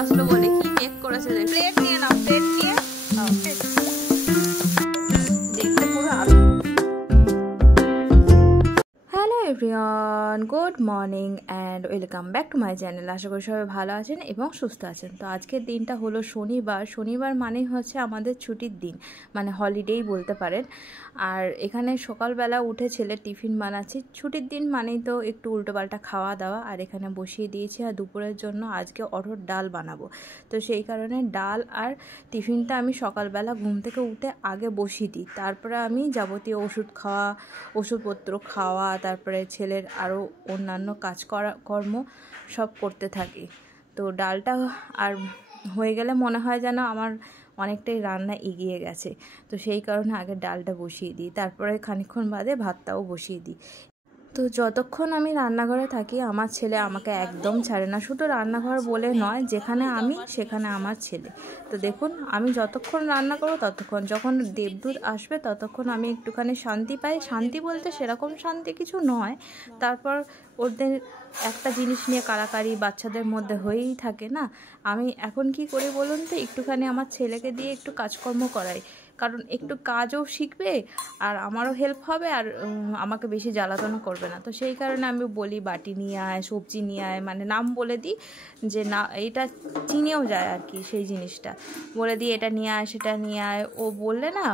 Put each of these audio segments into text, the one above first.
আসলো বলে কি মেক করেছে। প্লেট নিয়ে নাও, প্লেট নিয়ে দেখতে পুরো আলো। Hello everyone, good morning and welcome back to my channel. আশা করি সবাই ভালো আছেন এবং সুস্থ আছেন। তো আজকের দিনটা হলো শনিবার। শনিবার মানেই হচ্ছে আমাদের ছুটির দিন, মানে হলিডেই বলতে পারেন। আর এখানে সকালবেলা উঠে ছেলে টিফিন বানাচ্ছি। ছুটির দিন মানেই তো একটু উল্টোপাল্টা খাওয়া দাওয়া। আর এখানে বসিয়ে দিয়েছি। আর দুপুরের জন্য আজকে অরহর ডাল বানাবো। তো সেই কারণে ডাল আর টিফিনটা আমি সকালবেলা ঘুম থেকে উঠে আগে বসিয়ে দিই। তারপরে আমি যাবতীয় ওষুধপত্র খাওয়া, তারপরে ছেলের আরও অন্যান্য কর্ম সব করতে থাকি। তো ডালটা আর হয়ে গেলে মনে হয় যেন আমার অনেকটাই রান্না এগিয়ে গেছে। তো সেই কারণে আগে ডালটা বসিয়ে দিই, তারপরে খানিকক্ষণ বাদে ভাতটাও বসিয়ে দিই। তো যতক্ষণ আমি রান্নাঘরে থাকি আমার ছেলে আমাকে একদম ছাড়ে না। শুধু রান্নাঘর বলে নয়, যেখানে আমি সেখানে আমার ছেলে। তো দেখুন, আমি যতক্ষণ রান্না করবো ততক্ষণ, যখন দেবদূত আসবে ততক্ষণ আমি একটুখানি শান্তি পাই। শান্তি বলতে সেরকম শান্তি কিছু নয়। তারপর ওদের একটা জিনিস নিয়ে কাড়াকাড়ি বাচ্চাদের মধ্যে হয়েই থাকে না। আমি এখন কি করি বলুন তো, একটুখানি আমার ছেলেকে দিয়ে একটু কাজকর্ম করাই, কারণ একটু কাজও শিখবে আর আমারও হেল্প হবে, আর আমাকে বেশি জ্বালাতনও করবে না। তো সেই কারণে আমি বলি বাটি নিয়ে আয়, সবজি নিয়ে আয়, মানে নাম বলে দিই, যে না এটা চিনেও যায় আর কি, সেই জিনিসটা বলে দিই এটা নিয়ে আয় সেটা নিয়ে আয়। ও বললে না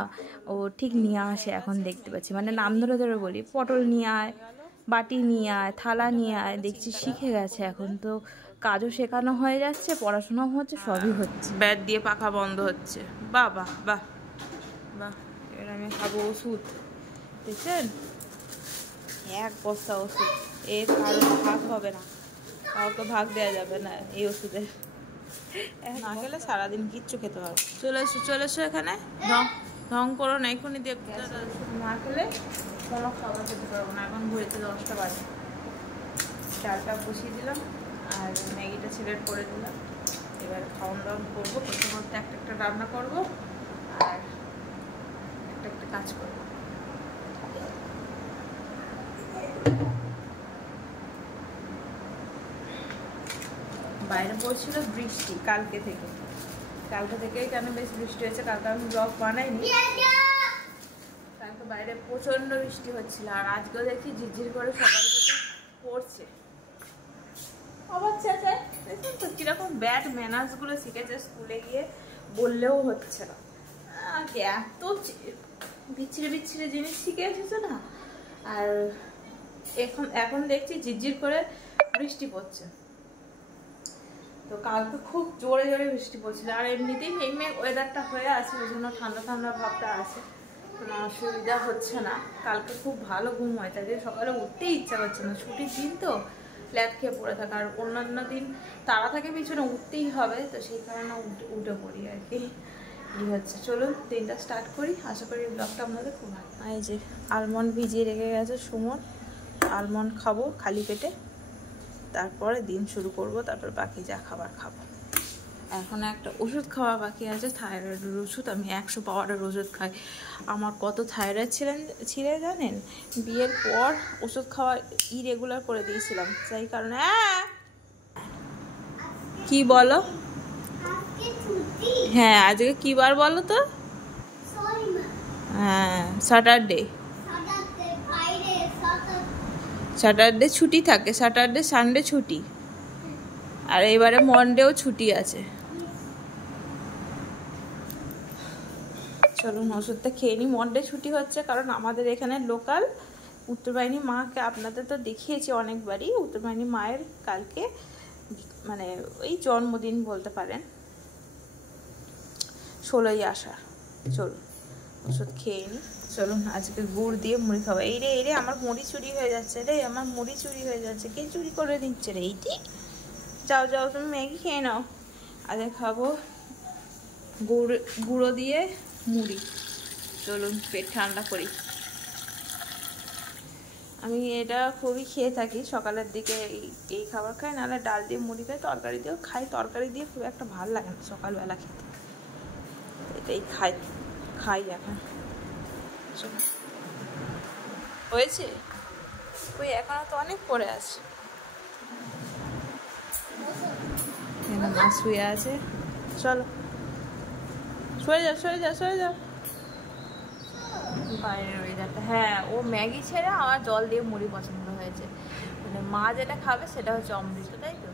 ও ঠিক নিয়ে আসে। এখন দেখতে পাচ্ছি মানে নাম ধরে ধরে বলি, পটল নিয়ে আয়, বাটি নিয়ে আয়, থালা নিয়ে আয়। দেখছি শিখে গেছে এখন। তো কাজও শেখানো হয়ে যাচ্ছে, পড়াশোনাও হচ্ছে, সবই হচ্ছে। ব্যাট দিয়ে পাখা বন্ধ হচ্ছে। বাহ বাহ বাহ বাহ। এবার আমি খাবো ওষুধ। দেখছেন, এক বস্তা ওষুধ। এর কারো ভাগ হবে না, কাউকে ভাগ দেওয়া যাবে না এই ওষুধের। না খেলে সারাদিন কিচ্ছু খেতে পারবো। চলে এসো এখানে, ঢং করো না। এখনই দেখতে না খেলে কোনো খাবার খেতে পারবো না। এখন ঘুরেতে 10টা বাজে। ডালটা বসিয়ে দিলাম আর ম্যাগিটা ছেলের করে দিলাম। এবার খাওয়ান দাওয়ান করবো। প্রথমত একটা রান্না করবো আর একটা কাজ করবো। বাইরে পড়ছিল বৃষ্টি কালকে থেকেই কেন বেশ বৃষ্টি হয়েছে। কালকে আমি ব্লগ বানাইনি, কালকে বাইরে প্রচন্ড বৃষ্টি হচ্ছিল। আর আজকেও দেখি ঝিরঝির করে সকাল থেকে পড়ছে। আবার চেঁচায়, দেখুন তো কিরকম ব্যাড ম্যানার্স গুলো শিখেছে, স্কুলে গিয়ে বললেও হচ্ছে না। এত বিচ্ছিরি জিনিস শিখে এসেছে না। আর এখন দেখছি ঝিরঝির করে বৃষ্টি পড়ছে। তো কালকে খুব জোরে বৃষ্টি পড়ছিল। আর এমনিতেই মেঘ ওয়েদারটা হয়ে আছে, ওই জন্য ঠান্ডা ভাবটা আছে, কোনো অসুবিধা হচ্ছে না। কালকে খুব ভালো ঘুম হয়, তাই সকালে উঠতেই ইচ্ছা করছে না। ছুটির দিন তো ল্যাদ খেয়ে পড়ে থাকে, আর অন্যান্য দিন তারা থাকে পিছনে উঠতেই হবে। তো সেই কারণে উঠে পড়ি আর কি। এই হচ্ছে। চলুন দিনটা স্টার্ট করি। আশা করি ব্লগটা আপনাদের খুব ভালো। এই যে আলমন্ড ভিজিয়ে রেখে গেছে সুমন, আলমন্ড খাবো খালি পেটে, তারপরে দিন শুরু করব। তারপর বাকি যা খাবার খাবো। এখন একটা ওষুধ খাওয়া বাকি আছে, থাইরয়েডের ওষুধ। আমি 100 পাওয়ারের ওষুধ খাই। আমার কত থাইরয়েড ছিল জানেন? বিয়ের পর ওষুধ খাওয়া ইরেগুলার করে দিয়েছিলাম, সেই কারণে। কি বলো? হ্যাঁ, আজকে কি বার বলো তো? হ্যাঁ, স্যাটারডে ছুটি থাকে, স্যাটারডে সানডে ছুটি। আর এবারে মন্ডেও ছুটি আছে। চলুন ওষুধটা খেয়ে নিই। মন্ডে ছুটি হচ্ছে কারণ আমাদের এখানে লোকাল উত্তরবাহিনী মাকে আপনাদের তো দেখিয়েছি অনেকবারই। উত্তরবাহিনী মায়ের কালকে মানে ওই জন্মদিন বলতে পারেন, 16ই আষাঢ়। চলুন ওষুধ খেয়ে নিই। চলুন আজকে গুড় দিয়ে মুড়ি খাবো। এই রে আমার মুড়ি চুরি হয়ে যাচ্ছে রে, আমার মুড়ি চুরি হয়ে যাচ্ছে। কে চুরি করে দিচ্ছে রে? এইটি যাও তুমি ম্যাগি খেয়ে নাও। আজকে খাবো গুঁড়ো দিয়ে মুড়ি। চলুন পেট ঠান্ডা করি। আমি এটা খুবই খেয়ে থাকি সকালের দিকে। এই খাবার খাই, নাহলে ডাল দিয়ে মুড়ি খাই, তরকারি দিয়েও খাই। তরকারি দিয়ে খুব একটা ভালো লাগে না সকালবেলা খেতে, এটাই খাই এখন। হয়েছে ওই এখনো তো অনেক পড়ে আছে। মা শুয়ে আছে, চলো সরে যাও সরে যাও সরে যাও। বাইরের ওয়েদারটা, হ্যাঁ ও ম্যাগি ছেড়ে আমার জল দিয়ে মুড়ি পছন্দ হয়েছে, মানে মা যেটা খাবে সেটা হচ্ছে অমৃত, তাই তো?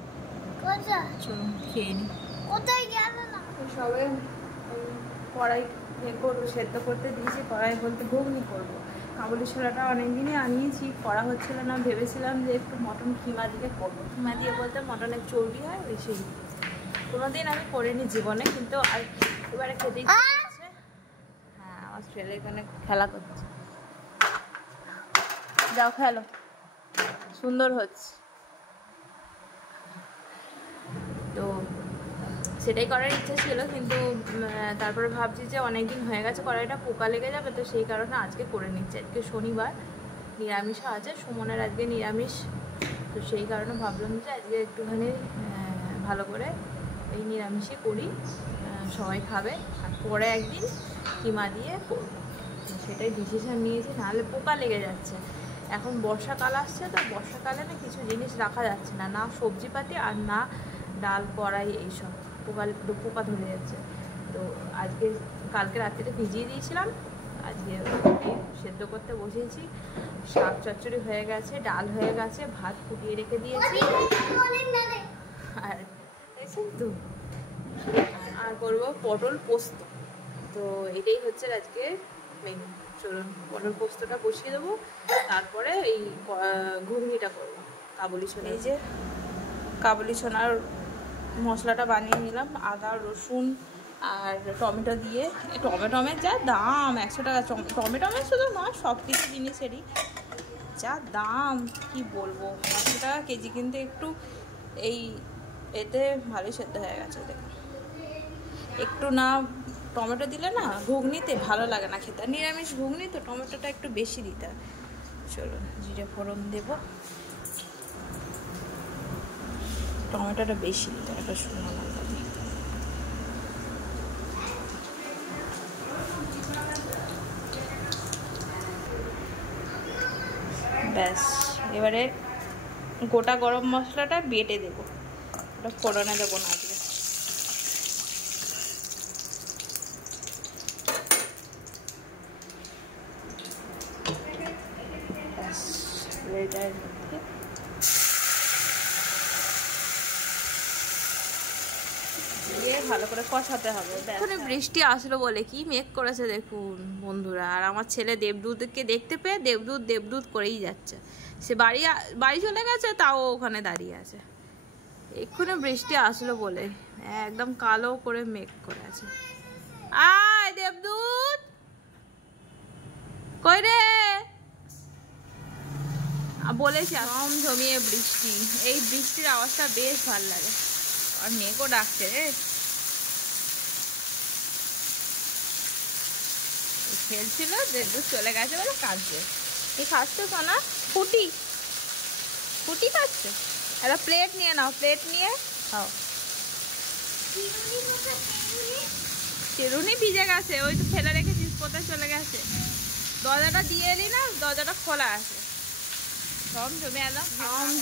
চলুন খেয়ে নি। কোথায় গেল না সবে কড়াই করবো, সেদ্ধ করতে দিয়েছি, কড়াই বলতে ঘুগনি করবো। কাবুলি ছোলাটা অনেকদিনই আনিয়েছি, করা হচ্ছিল না, ভেবেছিলাম যে একটু মটন কিমা দিয়ে করবো। কিমা দিয়ে বলতে মটনের চর্বি হয় ওই সেই, কোনোদিন আমি করিনি জীবনে, কিন্তু আর এবারে খেতে ইচ্ছে করছে। হ্যাঁ আমার ছেলে এখানে খেলা করছে, যাও খেলো, সুন্দর হচ্ছে। তো সেটাই করার ইচ্ছা ছিল, কিন্তু তারপরে ভাবছি যে অনেকদিন হয়ে গেছে কড়াইটা পোকা লেগে যাবে, তো সেই কারণে আজকে করে নিচ্ছি। আজকে শনিবার, নিরামিষও আছে, সুমনের আজকে নিরামিষ, তো সেই কারণে ভাবলাম যে আজকে একটুখানি ভালো করে এই নিরামিষই করি, সবাই খাবে, আর পরে একদিন কিমা দিয়ে করবো, সেটাই ডিসিশান নিয়েছি, নাহলে পোকা লেগে যাচ্ছে। এখন বর্ষাকাল আসছে, তো বর্ষাকালে না কিছু জিনিস রাখা যাচ্ছে না, না সবজিপাতি আর না ডাল কড়াই এইসব, পোকা ধরে যাচ্ছে। তো আজকে কালকে রাত্রিতে ভিজিয়ে দিয়েছিলাম, আজকে সেদ্ধ করতে বসিয়েছি, শাক চচ্চড়ি হয়ে গেছে, ডাল হয়ে গেছে, ভাত ফুটিয়ে রেখে দিয়েছি, আর তো আর করবো পটল পোস্ত। তো এটাই হচ্ছে আজকে মেনু। চলুন পটল পোস্তটা বসিয়ে দেবো, তারপরে এই ঘুগনিটা করবো কাবুলি ছোলা। এই যে কাবুলি ছোলার মশলাটা বানিয়ে নিলাম, আদা রসুন আর টমেটো দিয়ে। টমেটোমের যা দাম, 100 টাকা টমেটোমের, শুধু না সব কিছু জিনিসেরই যা দাম কি বলবো, 100 টাকা কেজি, কিন্তু একটু এই এতে ভালোই সেদ্ধ হয়ে গেছে। দেখুন একটু না টমেটো দিলে না ঘুগনিতে ভালো লাগে না খেতে, নিরামিষ ঘুগনি তো টমেটোটা একটু বেশি দিতে হয়। চলো জিরে ফোড়ন দেবো, টমেটোটা বেশি দিতে হয়, একটা শুকনো লঙ্কা দিই। ব্যাস এবারে গোটা গরম মশলাটা বেটে দেবো, ওটা ফোড়নে দেবো না আজকে। ব্যাস এটার মধ্যে দিয়ে ভালো করে কষাতে হবে। এখানে বৃষ্টি আসলো বলে কি মেঘ করেছে দেখুন বন্ধুরা, আর আমার ছেলে দেবদূতকে দেখতে পেয়ে দেবদূত করেই যাচ্ছে, সে বাড়ি চলে গেছে, তাও ওখানে দাঁড়িয়ে আছে। এক্ষুনি বৃষ্টি আসলো বলে একদম কালো করে মেঘ করে আছে। আয় দেবদূত, কই রে? বলেছি জমিয়ে বৃষ্টি, এই বৃষ্টির আওয়াজটা বেশ ভালো লাগে, আর মেঘও ডাকছে রে। খেলছিল, দেবদূত চলে গেছে বলে কাঁদছে। এই খাচ্ছে সোনা? ফুটি খাচ্ছে, একটা প্লেট নিয়ে নাও, প্লেট নিয়ে খাও। চিরুনি ভিজে গেছে, ওই তো ফেলে রেখেছিস, কোথায় চলে গেছে? দরজাটা দিয়ে এলি না, দরজাটা খোলা আছে।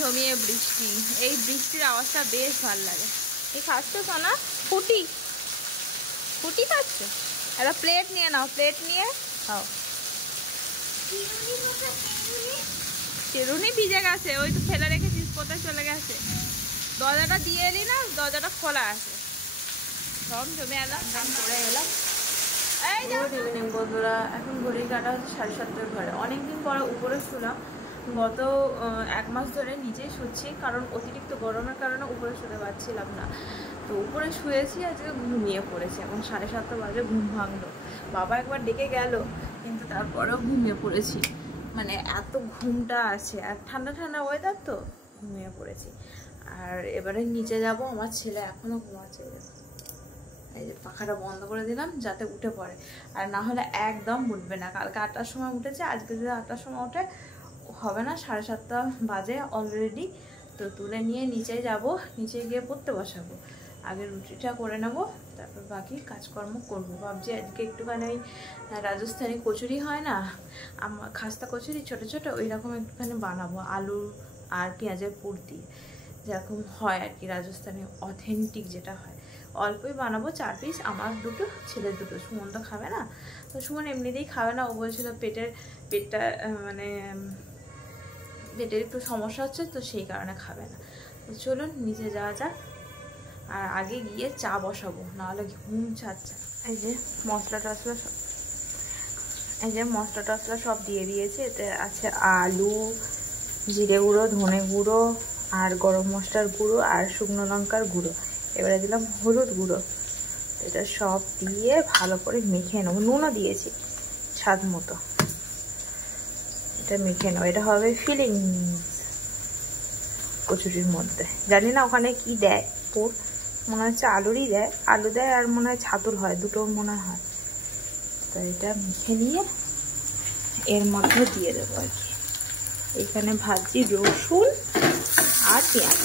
জমিয়ে বৃষ্টি, এই বৃষ্টির আওয়াজটা বেশ ভাল লাগে। এই খাচ্ছে সোনা? ফুটি খাচ্ছে, একটা প্লেট নিয়ে নাও, প্লেট নিয়ে খাও। চিরুনি ভিজে গেছে, ওই তো ফেলে রেখেছিস, কোথায় চলে গেছে? দরজাটা দিয়ে এলি না, দরজাটা খোলা আছে। জমে এলাম, করে এলাম। গুড ইভিনিং বন্ধুরা, এখন ঘড়ির কাটা হচ্ছে 7:30 ঘরে। অনেকদিন পরে উপরে শুলাম, গত 1 মাস ধরে নিচেই শুচ্ছি, কারণ অতিরিক্ত গরমের কারণে উপরে শুতে পারছিলাম না। তো উপরে শুয়েছি, আজকে ঘুমিয়ে পড়েছি। এখন 7:30 বাজে, ঘুম ভাঙলো। বাবা একবার ডেকে গেল, কিন্তু তারপরেও ঘুমিয়ে পড়েছি, মানে এত ঘুমটা আছে, আর ঠান্ডা ঠান্ডা ওয়েদার তো ঘুমিয়ে পড়েছি। আর এবারে নিচে যাব, আমার ছেলে এখনও ঘুমাচ্ছে, এই যে পাখাটা বন্ধ করে দিলাম যাতে উঠে পড়ে, আর না হলে একদম উঠবে না। কালকে 8টার সময় উঠেছে, আজকে যদি 8টার সময় ওঠে হবে না, 7:30 বাজে অলরেডি। তো তুলে নিয়ে নিচে যাব, নিচে গিয়ে পড়তে বসাবো। আগে রুটিটা করে নেব, তারপর বাকি কাজকর্ম করব। ভাবছি আজকে একটুখানি ওই রাজস্থানি কচুরি হয় না, খাস্তা কচুরি ছোটো ছোটো, ওই রকম একটুখানি বানাবো, আলু আর পেঁয়াজের পুর দিয়ে। যেরকম হয় আর কি, রাজস্থানে অথেন্টিক যেটা হয়। অল্পই বানাবো, 4 পিস, আমার 2টো, ছেলের 2টো। সুমন তো খাবে না, তো সুমন এমনিতেই খাবে না। ও বলছিল পেটটা মানে পেটের একটু সমস্যা হচ্ছে, তো সেই কারণে খাবে না। তো চলুন নিচে যাওয়া যাক, আর আগে গিয়ে চা বসাবো, নাহলে ঘুম ছাড়ছে। এই যে মশলা টশলা সব দিয়ে দিয়েছে। এতে আছে আলু, জিরে গুঁড়ো, ধনে গুঁড়ো, আর গরম মশলার গুঁড়ো, আর শুকনো লঙ্কার গুঁড়ো। এবারে দিলাম হলুদ গুঁড়ো। এটা সব দিয়ে ভালো করে মেখে নেবো। নুনও দিয়েছি স্বাদ মতো। এটা মেখে নেবো, এটা হবে ফিলিং কচুরির মধ্যে। জানি না ওখানে কি দেয়, পুর মনে হচ্ছে আলুরই দেয়, আলু দেয় আর মনে হয় ছাতুর হয়, দুটো মনে হয়। তো এটা মেখে নিয়ে এর মধ্যে দিয়ে দেবো আর কি। এখানে ভাজি রসুন আর পেঁয়াজ।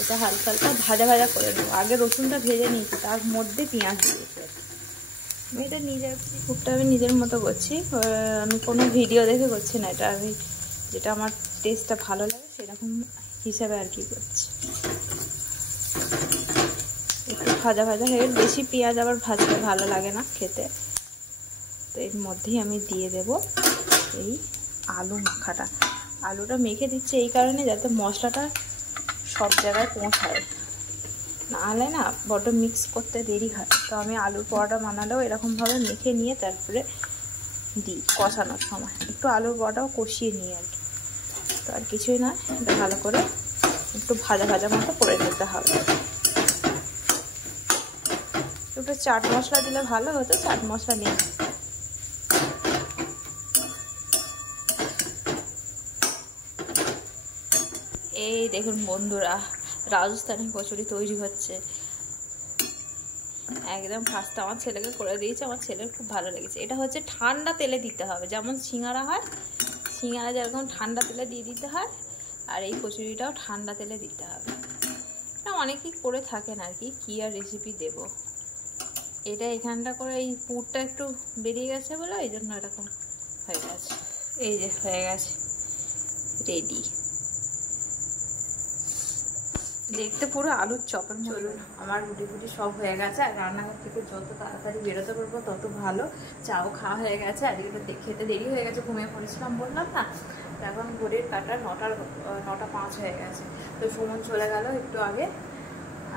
এটা হালকা হালকা ভাজা ভাজা করে নেবো। আগে রসুনটা ভেজে নিয়েছি, তার মধ্যে পেঁয়াজ দিয়েছি। আমি এটা আমি নিজের মতো করছি, আমি কোনো ভিডিও দেখে করছি না। এটা আমি যেটা আমার টেস্টটা ভালো লাগে সেরকম হিসাবে আর কি করছি। একটু ভাজা ভাজা হয়ে, বেশি পেঁয়াজ আবার ভাজতে ভালো লাগে না খেতে। তো এর মধ্যেই আমি দিয়ে দেব এই আলু মাখাটা। আলুটা মেখে দিচ্ছি এই কারণে যাতে মশলাটা সব জায়গায় পৌঁছায়, নাহলে না বড্ড মিক্স করতে দেরি হয়। তো আমি আলুর পরোটা বানালেও এরকমভাবে মেখে নিয়ে তারপরে দিই কষানোর সময়। একটু আলুর পরোটাও কষিয়ে নিই আর কি। তো আর কিছুই না, এটা ভালো করে একটু ভাজা ভাজা মতো করে নিতে হবে। একটু চাট মশলা দিলে ভালো হতো, চাট মশলা নেই। এই দেখুন বন্ধুরা, রাজস্থানি কচুরি তৈরি হচ্ছে। একদম ফার্স্ট আমার ছেলেকে করে দিয়েছে, আমার ছেলের খুব ভালো লেগেছে। এটা হচ্ছে ঠান্ডা তেলে দিতে হবে, যেমন সিঙ্গারা হয়, সিঙ্গারা যেরকম ঠান্ডা তেলে দিয়ে দিতে হয়, আর এই কচুরিটাও ঠান্ডা তেলে দিতে হবে। এটা অনেকেই করে থাকেন আর কি, কী আর রেসিপি দেব। এটা এখানটা করে এই পুরটা একটু বেরিয়ে গেছে বলে এই জন্য এরকম হয়ে গেছে। এই যে হয়ে গেছে রেডি, দেখতে পুরো আলুর চপের। চলুন, আমার রুটি ফুটি সব হয়ে গেছে, আর রান্নাঘর থেকে যত তাড়াতাড়ি বেরোতে পারবো তত ভালো। চাও খাওয়া হয়ে গেছে, আর এদিকে খেতে দেরি হয়ে গেছে, ঘুমিয়ে পড়েছিলাম বললাম না। এখন ঘড়ির কাঁটা 9:05 হয়ে গেছে। তো সুমন চলে গেল একটু আগে,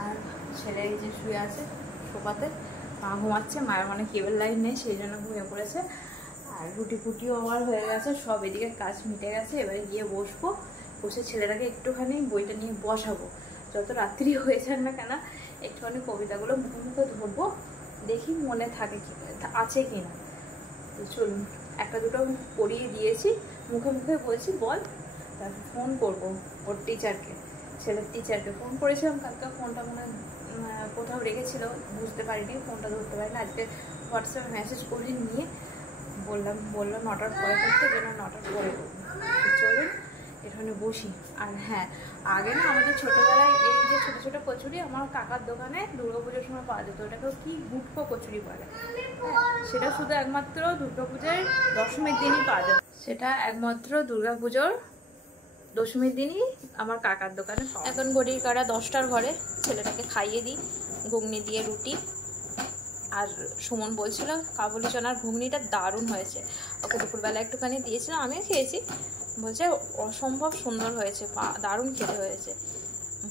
আর ছেলে এই যে শুয়ে আছে সোফাতে, মা ঘুমাচ্ছে। মায়ের মানে কেবল লাইন নেই, সেই জন্য ঘুমিয়ে পড়েছে। আর রুটি ফুটিও আমার হয়ে গেছে সব, এদিকে কাজ মিটে গেছে। এবারে গিয়ে বসবো, বসে ছেলেটাকে একটুখানি বইটা নিয়ে বসাবো। যত রাত্রি হয়ে যাক না কেন, একটুখানি কবিতাগুলো মুখে মুখে ধরবো, দেখি মনে থাকে কি আছে কি না। তো চলুন, একটা দুটো পড়িয়ে দিয়েছি, মুখে মুখে বলছি বল। তারপর ফোন করবো ওর টিচারকে, ছেলের টিচারকে ফোন করেছিলাম কালকে। ফোনটা মনে কোথাও রেখেছিল, বুঝতে পারিনি, ফোনটা ধরতে পারিনি। আজকে হোয়াটসঅ্যাপে মেসেজ করে নিয়ে বললো 9টার পরে করতে, যেন 9টার পরে করবো। চলুন এখানে বসি। আর হ্যাঁ, আগে না আমাদের ছোটোবেলায় এই যে ছোটো ছোটো কচুরি আমার কাকার দোকানে দুর্গাপুজোর সময় পাওয়া যেত। ওটাকেও কি গুটকো কচুরি বলে। সেটা শুধু একমাত্র দুর্গাপুজোর দশমীর দিনই পাওয়া যায়। সেটা একমাত্র দুর্গাপুজোর দশমীর দিনই আমার কাকার দোকানে পাওয়া। এখন ঘড়ির কাঁটা 10টার ঘরে, ছেলেটাকে খাইয়ে দিই ঘুগনি দিয়ে রুটি। আর সুমন বলছিল কাবুলি চনার ঘুগনিটা দারুণ হয়েছে, ওকে দুপুরবেলা একটুখানি দিয়েছিলাম, আমিও খেয়েছি। বলছে অসম্ভব সুন্দর হয়েছে, দারুণ খেতে হয়েছে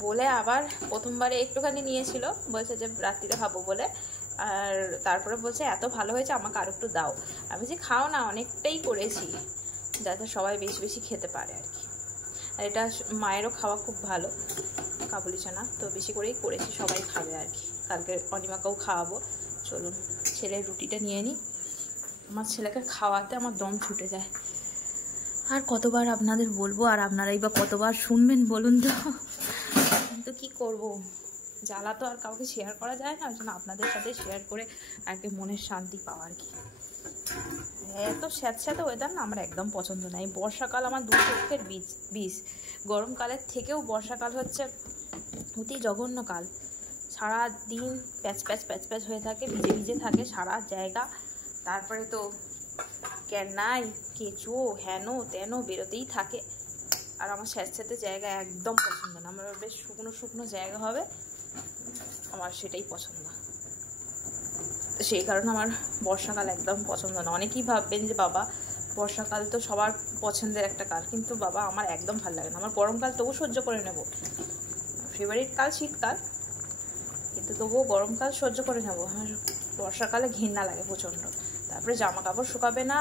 বলে আবার প্রথমবারে একটুখানি নিয়েছিল, বলছে যে রাত্রিরে খাবো বলে। আর তারপরে বলছে এত ভালো হয়েছে, আমাকে আর একটু দাও। আমি যে খাও না, অনেকটাই করেছি যাতে সবাই বেশি বেশি খেতে পারে আর কি। আর এটা মায়েরও খাওয়া খুব ভালো কাবুলি চানা, তো বেশি করেই করেছি, সবাই খাবে আর কি। কালকে অনিমাকেও খাওয়াবো। চলুন ছেলের রুটিটা নিয়ে নিই, আমার ছেলেকে খাওয়াতে আমার দম ছুটে যায়। আর কতবার আপনাদের বলবো, আর আপনারাই বা কতবার শুনবেন বলুন তো। কিন্তু কী করবো, জ্বালা তো আর কাউকে শেয়ার করা যায় না, ওই জন্য আপনাদের সাথে শেয়ার করে আর কি মনের শান্তি পাওয়া আর কি। এত স্যাঁতস্যাঁতে ওয়েদার না আমার একদম পছন্দ নয়। বর্ষাকাল আমার দুঃখের বীজ। গরমকালের থেকেও বর্ষাকাল হচ্ছে অতি জঘন্য কাল। সারা দিন প্যাচ প্যাচ হয়ে থাকে, ভিজে ভিজে থাকে সারা জায়গা। তারপরে তো ক্যানাই কেঁচো হেন তেন বেরোতেই থাকে। আর আমার স্যাঁতস্যাঁতে জায়গা একদম পছন্দ না, আমার বেশ শুকনো শুকনো জায়গা হবে, আমার সেটাই পছন্দ। তো সেই কারণে আমার বর্ষাকাল একদম পছন্দ না। অনেকেই ভাববেন যে বাবা বর্ষাকাল তো সবার পছন্দের একটা কাল, কিন্তু বাবা আমার একদম ভালো লাগে না। আমার গরমকাল তবু সহ্য করে নেব, ফেভারিট কাল শীতকাল, কিন্তু তবুও গরমকাল সহ্য করে নেব। আমার বর্ষাকালে ঘৃণা লাগে প্রচণ্ড। তারপরে জামা কাপড় শুকাবে না,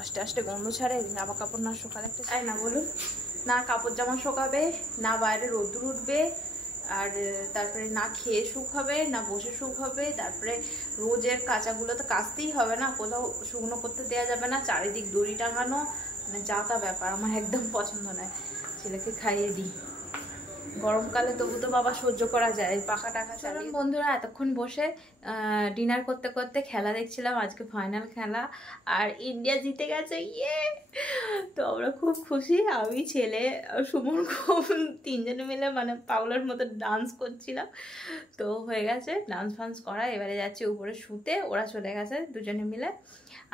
আস্তে আস্তে গন্ধ ছাড়ে, জামা কাপড় না শুকালে একটা চাই না বলুন, না কাপড় জামা শুকাবে, না বাইরে রোদ্দুর উঠবে, আর তারপরে না খেয়ে সুখ হবে, না বসে সুখ হবে। তারপরে রোজের কাঁচাগুলো তো কাচতেই হবে না, কোথাও শুকনো করতে দেওয়া যাবে না, চারিদিক দড়ি টাঙানো, মানে যা তা ব্যাপার, আমার একদম পছন্দ নয়। ছেলেকে খাইয়ে দিই, গরমকালে তবু তো বাবা সহ্য করা যায়, পাখা টাকা চালিয়ে। বন্ধুরা এতক্ষণ বসে ডিনার করতে করতে খেলা দেখছিলাম, আজকে ফাইনাল খেলা, আর ইন্ডিয়া জিতে গেছে, ইয়ে! তো আমরা খুব খুশি, আমি ছেলে সুমন খুব, তিনজনে মিলে মানে পাগলের মতো ডান্স করছিলাম। তো হয়ে গেছে ডান্স ফান্স করা, এবারে যাচ্ছি উপরে শুতে, ওরা চলে গেছে দুজনে মিলে,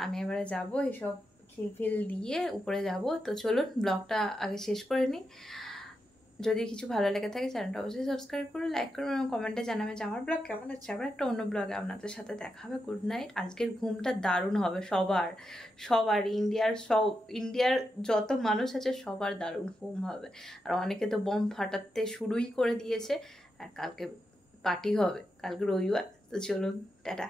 আমি এবারে যাবো এইসব খিলফিল দিয়ে উপরে যাব। তো চলুন ব্লগটা আগে শেষ করে নিই। যদি কিছু ভালো লেগে থাকে চ্যানেলটা অবশ্যই সাবস্ক্রাইব করুন, লাইক করুন এবং কমেন্টে জানাবে যে আমার ব্লগ কেমন হচ্ছে। আবার একটা অন্য ব্লগে আপনাদের সাথে দেখা হবে। Good night. আজকের ঘুমটা দারুণ হবে সবার, সবার, ইন্ডিয়ার যত মানুষ আছে সবার দারুণ ঘুম হবে। আর অনেকে তো বোম ফাটাতে শুরুই করে দিয়েছে, আর কালকে পার্টি হবে, কালকে রবিবার। তো চলুন, টাটা।